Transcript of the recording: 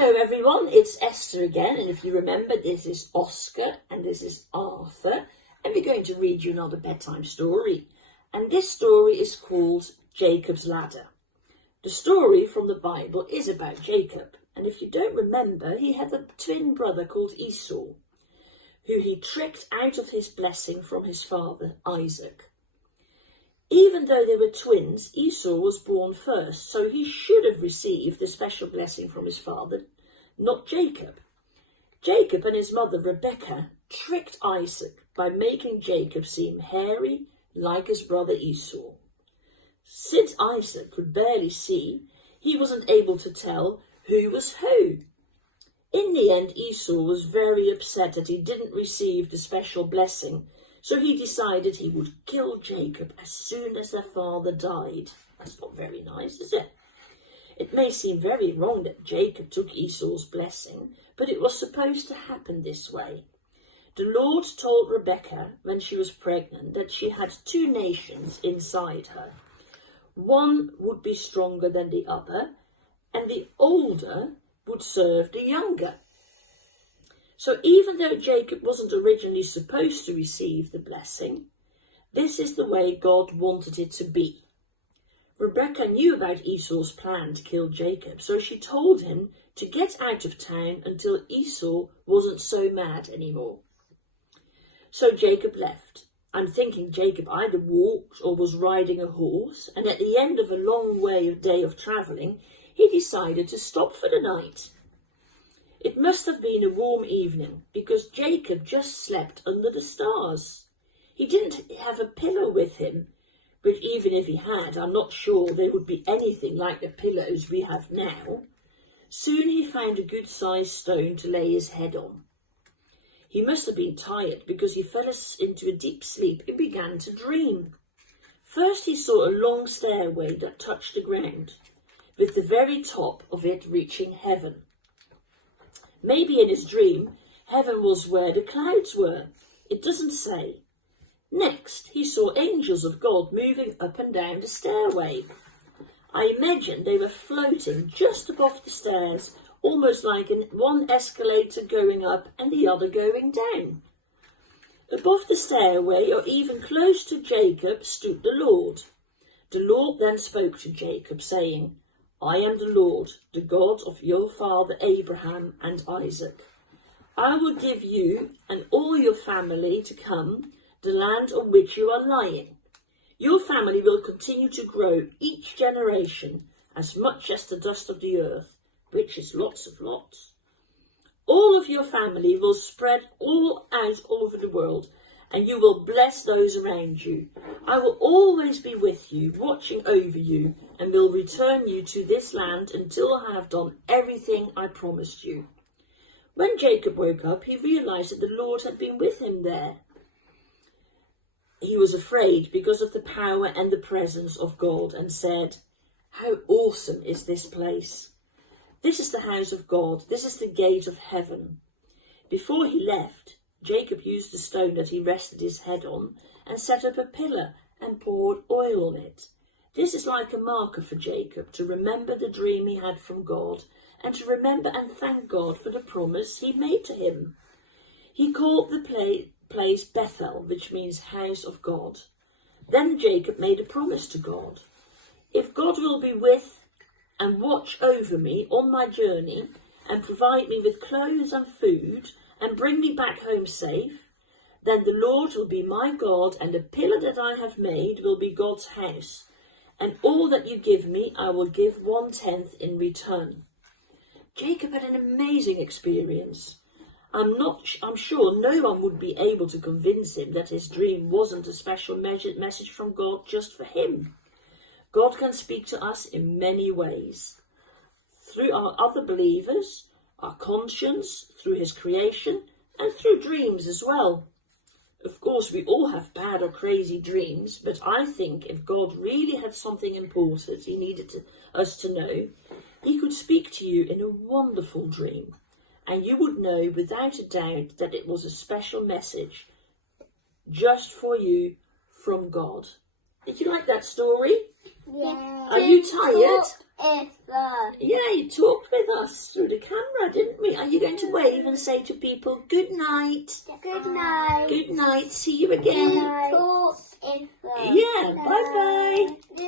Hello everyone, it's Esther again, and if you remember, this is Oscar and this is Arthur, and we're going to read you another bedtime story. And this story is called Jacob's Ladder. The story from the Bible is about Jacob, and if you don't remember, he had a twin brother called Esau, who he tricked out of his blessing from his father, Isaac. Even though they were twins, Esau was born first, so he should have received the special blessing from his father, not Jacob. Jacob and his mother, Rebecca, tricked Isaac by making Jacob seem hairy like his brother Esau. Since Isaac could barely see, he wasn't able to tell who was who. In the end, Esau was very upset that he didn't receive the special blessing, so he decided he would kill Jacob as soon as their father died. That's not very nice, is it? It may seem very wrong that Jacob took Esau's blessing, but it was supposed to happen this way. The Lord told Rebecca when she was pregnant that she had two nations inside her. One would be stronger than the other, and the older would serve the younger. So even though Jacob wasn't originally supposed to receive the blessing, this is the way God wanted it to be. Rebecca knew about Esau's plan to kill Jacob, so she told him to get out of town until Esau wasn't so mad anymore. So Jacob left. I'm thinking Jacob either walked or was riding a horse, and at the end of a long day of travelling, he decided to stop for the night. It must have been a warm evening, because Jacob just slept under the stars. He didn't have a pillow with him, but even if he had, I'm not sure they would be anything like the pillows we have now. Soon he found a good-sized stone to lay his head on. He must have been tired, because he fell into a deep sleep and began to dream. First he saw a long stairway that touched the ground, with the very top of it reaching heaven. Maybe in his dream, heaven was where the clouds were. It doesn't say. Next, he saw angels of God moving up and down the stairway. I imagine they were floating just above the stairs, almost like one escalator going up and the other going down. Above the stairway, or even close to Jacob, stood the Lord. The Lord then spoke to Jacob, saying, I am the Lord, the God of your father Abraham and Isaac. I will give you and all your family to come, the land on which you are lying. Your family will continue to grow each generation as much as the dust of the earth, which is lots of lots. All of your family will spread all out over the world, and you will bless those around you. I will always be with you, watching over you, and will return you to this land until I have done everything I promised you. When Jacob woke up, he realized that the Lord had been with him there. He was afraid because of the power and the presence of God and said, How awesome is this place! This is the house of God. This is the gate of heaven. Before he left, Jacob used the stone that he rested his head on and set up a pillar and poured oil on it. This is like a marker for Jacob to remember the dream he had from God and to remember and thank God for the promise he made to him. He called the place Bethel, which means house of God. Then Jacob made a promise to God. If God will be with and watch over me on my journey and provide me with clothes and food and bring me back home safe, then the Lord will be my God, and the pillar that I have made will be God's house. And all that you give me, I will give 1/10 in return. Jacob had an amazing experience. I'm sure no one would be able to convince him that his dream wasn't a special message from God just for him. God can speak to us in many ways. Through our other believers, our conscience, through his creation, and through dreams as well. Of course, we all have bad or crazy dreams, but I think if God really had something important he needed us to know, he could speak to you in a wonderful dream, and you would know without a doubt that it was a special message just for you from God. Did you like that story? Yeah. Are you tired? Esther. Yeah, you talked with us through the camera, didn't we? Are you going to wave and say to people, good night? Good night. Good night. See you again. Good night.